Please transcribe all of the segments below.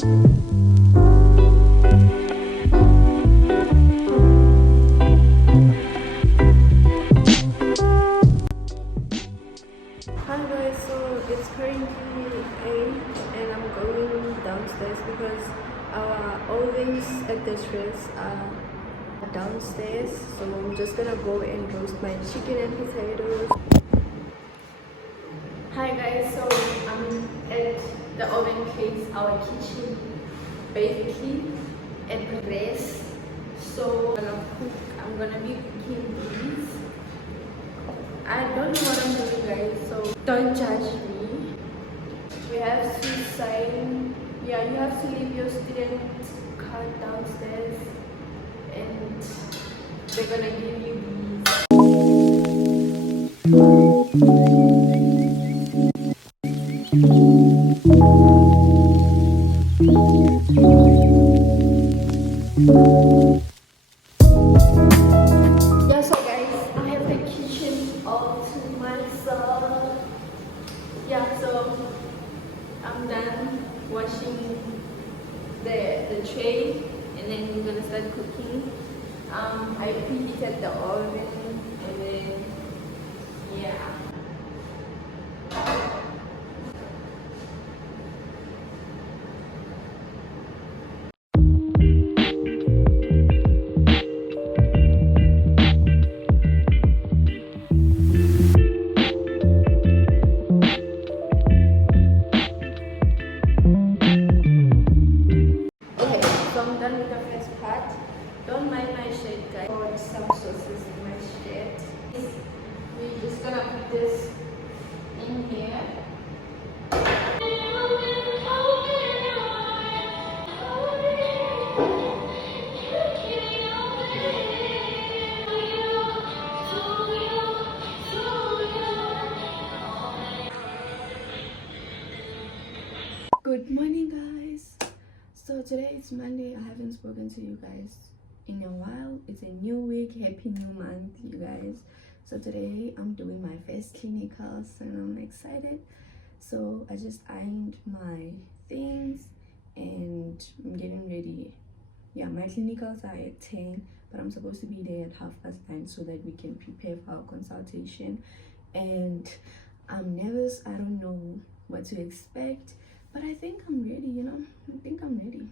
Hi guys, so it's currently 8 and I'm going downstairs because our ovens at this rest are downstairs. So I'm just gonna go and roast my chicken and potatoes. Hi guys, so I'm at the oven place, our kitchen basically, at rest. So I'm gonna be cooking these. I don't know what I'm doing guys, so don't judge me. We have to sign, yeah, you have to leave your student card downstairs and they're gonna give you yeah, so guys, I have the kitchen all to myself. Yeah, so I'm done washing the tray and then we're gonna start cooking. I preheated the oven and then yeah. Okay, so I'm done with the first part. Don't mind my shirt guys. Or some sauces in my shirt. We're just gonna put this in here. Good morning guys. So today is Monday. I haven't spoken to you guys in a while. It's a new week. Happy new month you guys. So today I'm doing my first clinicals and I'm excited. So I just ironed my things and I'm getting ready. Yeah, my clinicals are at 10 but I'm supposed to be there at 9:30 so that we can prepare for our consultation. And I'm nervous. I don't know what to expect, but I think I'm ready, you know. I think I'm ready.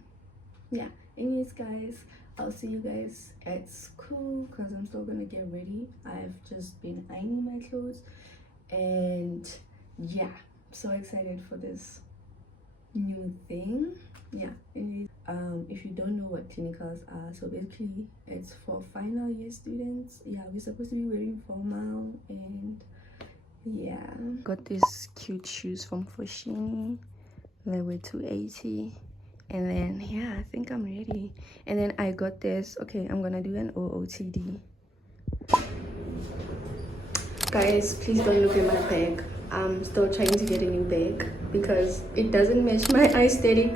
Yeah, anyways guys, I'll see you guys at school because I'm still gonna get ready. I've just been ironing my clothes and yeah, so excited for this new thing. Yeah, anyways, if you don't know what clinicals are, so basically it's for final year students. Yeah, we're supposed to be wearing formal and yeah, got these cute shoes from Foschini. They were 280 and then yeah, I think I'm ready. And then I got this. Okay, I'm gonna do an OOTD. Guys, please don't look at my bag. I'm still trying to get a new bag because it doesn't match my aesthetic.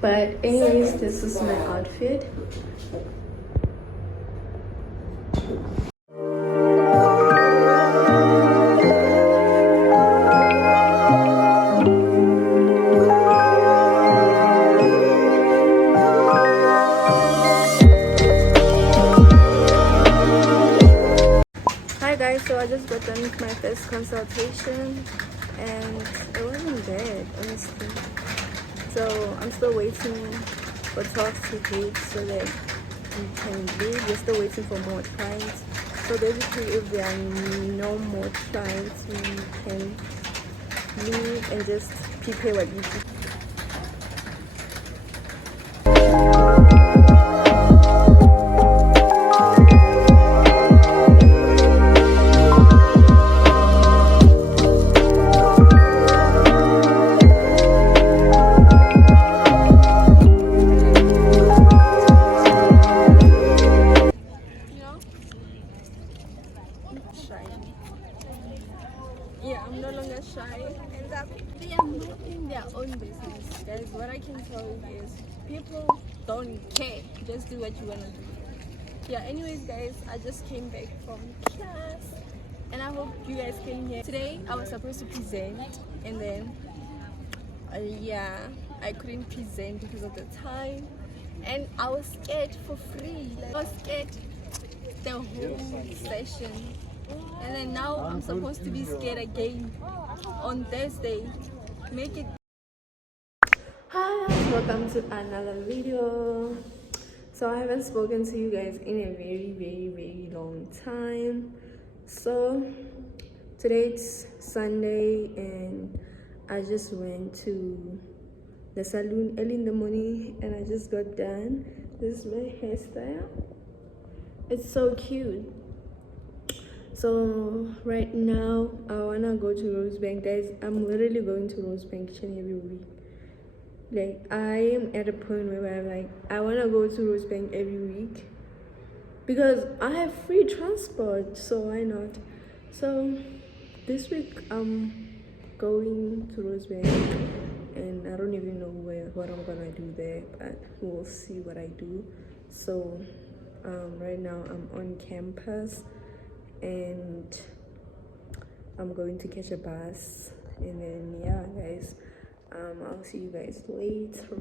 But anyways, this is my outfit. Hi guys, so I just got done with my first consultation and it wasn't bad honestly. So I'm still waiting for talks to date so that we can leave. We're still waiting for more clients. So basically if there are no more clients we can leave and just prepare what we do. Yeah, I'm no longer shy. And they are making their own business. Guys, what I can tell you is people don't care. Just do what you want to do. Yeah, anyways, guys, I just came back from class and I hope you guys can hear. Today, I was supposed to present and then, yeah, I couldn't present because of the time, and I was scared for free. Like, I was scared the whole session, and then now I'm supposed to be scared again on Thursday. Make it. Hi guys, welcome to another video. So I haven't spoken to you guys in a very long time. So today it's Sunday and I just went to the salon early in the morning and I just got done. This is my hairstyle. It's so cute. So right now I wanna go to Rosebank, guys. I'm literally going to Rosebank each and every week. Like, I am at a point where I'm like, I wanna go to Rosebank every week because I have free transport, so why not? So this week I'm going to Rosebank and I don't even know what I'm gonna do there, but we'll see what I do. So right now I'm on campus and I'm going to catch a bus, and then yeah guys, I'll see you guys later.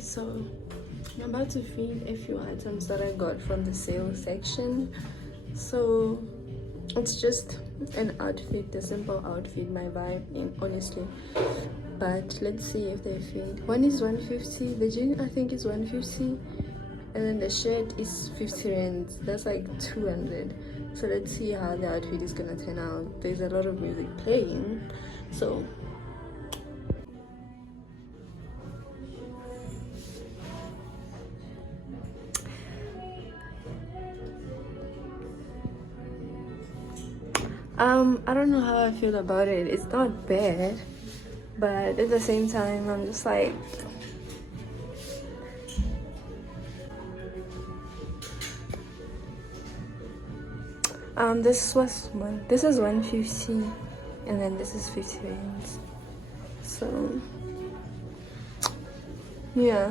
So I'm about to feed a few items that I got from the sale section. So it's just an outfit, a simple outfit, my vibe, honestly. But let's see if they feed. One is 150, the jean I think is 150, and then the shirt is 50 rand. That's like 200. So let's see how the outfit is gonna turn out. There's a lot of music playing, so I don't know how I feel about it. It's not bad, but at the same time I'm just like, this is 150 and then this is 50 rands. So yeah.